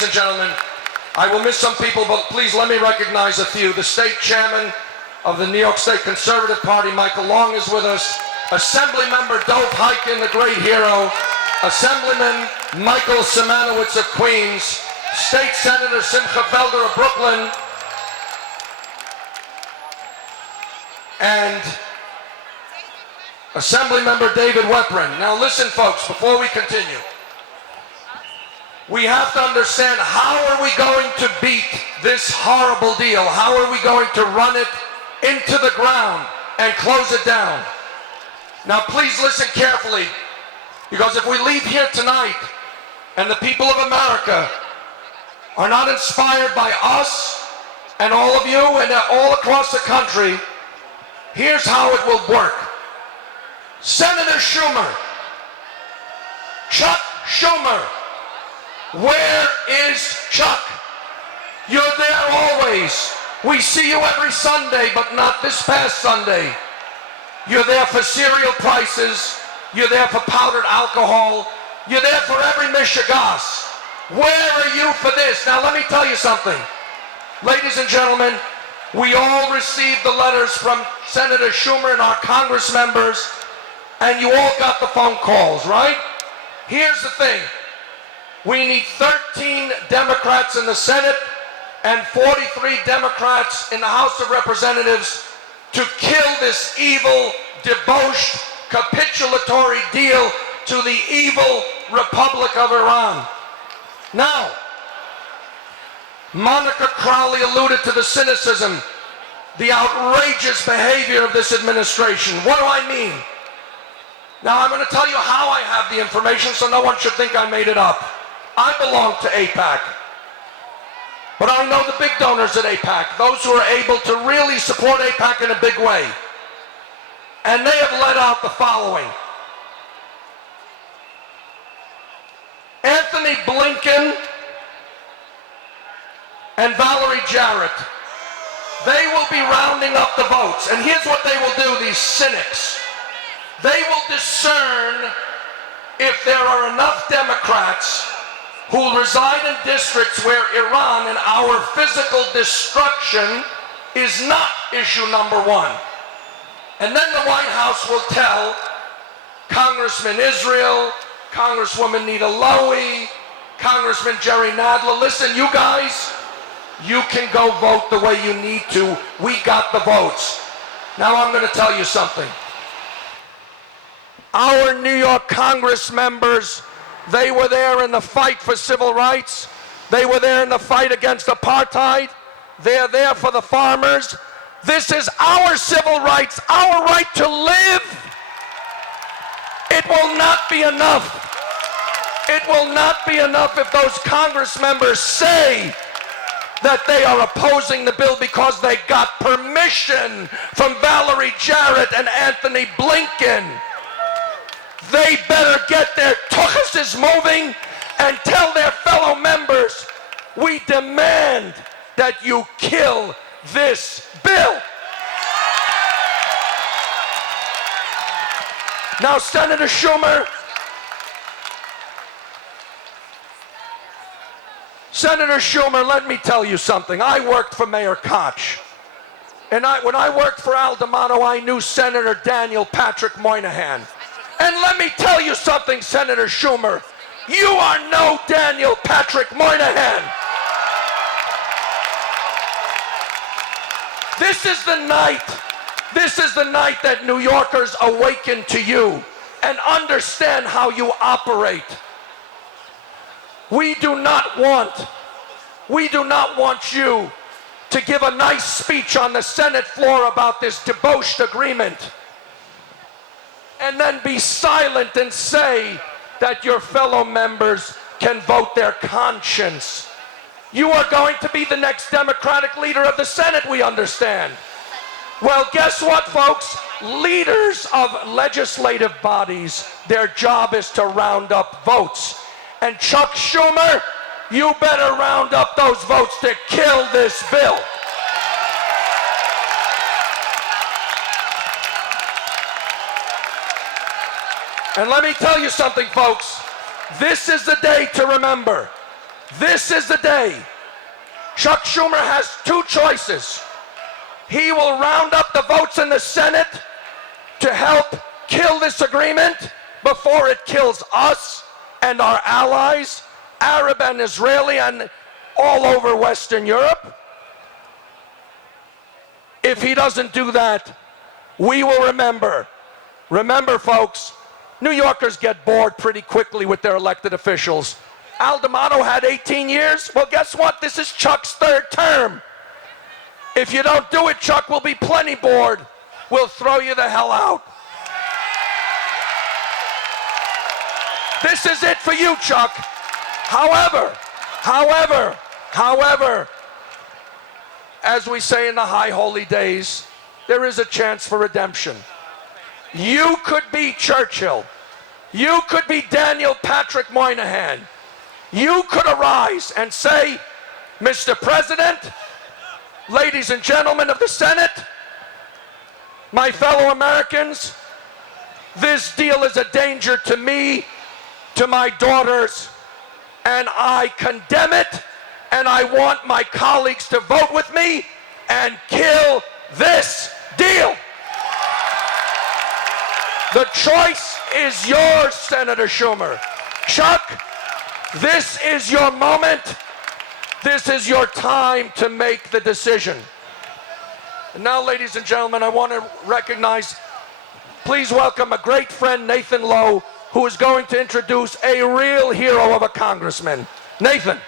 Ladies and gentlemen, I will miss some people, but please let me recognize a few. The state chairman of the New York State Conservative Party, Michael Long, is with us. Assemblymember Dov Hikind, the great hero. Assemblyman Michael Simanowitz of Queens. State Senator Simcha Felder of Brooklyn. And Assemblymember David Weprin. Now listen, folks, before we continue. We have to understand, how are we going to beat this horrible deal? How are we going to run it into the ground and close it down? Now please listen carefully, because if we leave here tonight and the people of America are not inspired by us and all of you and all across the country, here's how it will work. Senator Schumer, Chuck Schumer, where is Chuck? You're there always. We see you every Sunday, but not this past Sunday. You're there for cereal prices. You're there for powdered alcohol. You're there for every mishigas. Where are you for this? Now let me tell you something. Ladies and gentlemen, we all received the letters from Senator Schumer and our Congress members, and you all got the phone calls, right? Here's the thing. We need 13 Democrats in the Senate and 43 Democrats in the House of Representatives to kill this evil, debauched, capitulatory deal to the evil Republic of Iran. Now, Monica Crowley alluded to the cynicism, the outrageous behavior of this administration. What do I mean? Now, I'm going to tell you how I have the information so no one should think I made it up. I belong to AIPAC. But I know the big donors at AIPAC, those who are able to really support AIPAC in a big way. And they have let out the following. Anthony Blinken and Valerie Jarrett, they will be rounding up the votes. And here's what they will do, these cynics. They will discern if there are enough Democrats who will reside in districts where Iran and our physical destruction is not issue number one. And then the White House will tell Congressman Israel, Congresswoman Nita Lowey, Congressman Jerry Nadler, listen, you guys, you can go vote the way you need to. We got the votes. Now I'm going to tell you something. Our New York Congress members, they were there in the fight for civil rights. They were there in the fight against apartheid. They're there for the farmers. This is our civil rights, our right to live. It will not be enough. It will not be enough if those Congress members say that they are opposing the bill because they got permission from Valerie Jarrett and Anthony Blinken. They better get their tuchuses moving and tell their fellow members, we demand that you kill this bill. Now, Senator Schumer, let me tell you something. I worked for Mayor Koch. And when I worked for Al D'Amato, I knew Senator Daniel Patrick Moynihan. And let me tell you something, Senator Schumer. You are no Daniel Patrick Moynihan. This is the night that New Yorkers awaken to you and understand how you operate. We do not want you to give a nice speech on the Senate floor about this debauched agreement and then be silent and say that your fellow members can vote their conscience. You are going to be the next Democratic leader of the Senate, we understand. Well, guess what, folks? Leaders of legislative bodies, their job is to round up votes. And Chuck Schumer, you better round up those votes to kill this bill. And let me tell you something, folks. This is the day to remember. This is the day. Chuck Schumer has two choices. He will round up the votes in the Senate to help kill this agreement before it kills us and our allies, Arab and Israeli and all over Western Europe. If he doesn't do that, we will remember. Remember, folks, New Yorkers get bored pretty quickly with their elected officials. Al D'Amato had 18 years. Well, guess what? This is Chuck's third term. If you don't do it, Chuck will be plenty bored. We'll throw you the hell out. This is it for you, Chuck. However, as we say in the high holy days, there is a chance for redemption. You could be Churchill. You could be Daniel Patrick Moynihan. You could arise and say, Mr. President, ladies and gentlemen of the Senate, my fellow Americans, this deal is a danger to me, to my daughters, and I condemn it, and I want my colleagues to vote with me and kill this deal. The choice is yours, Senator Schumer. Chuck, this is your moment. This is your time to make the decision. And now, ladies and gentlemen, I want to recognize, please welcome a great friend, Nathan Lowe, who is going to introduce a real hero of a congressman. Nathan.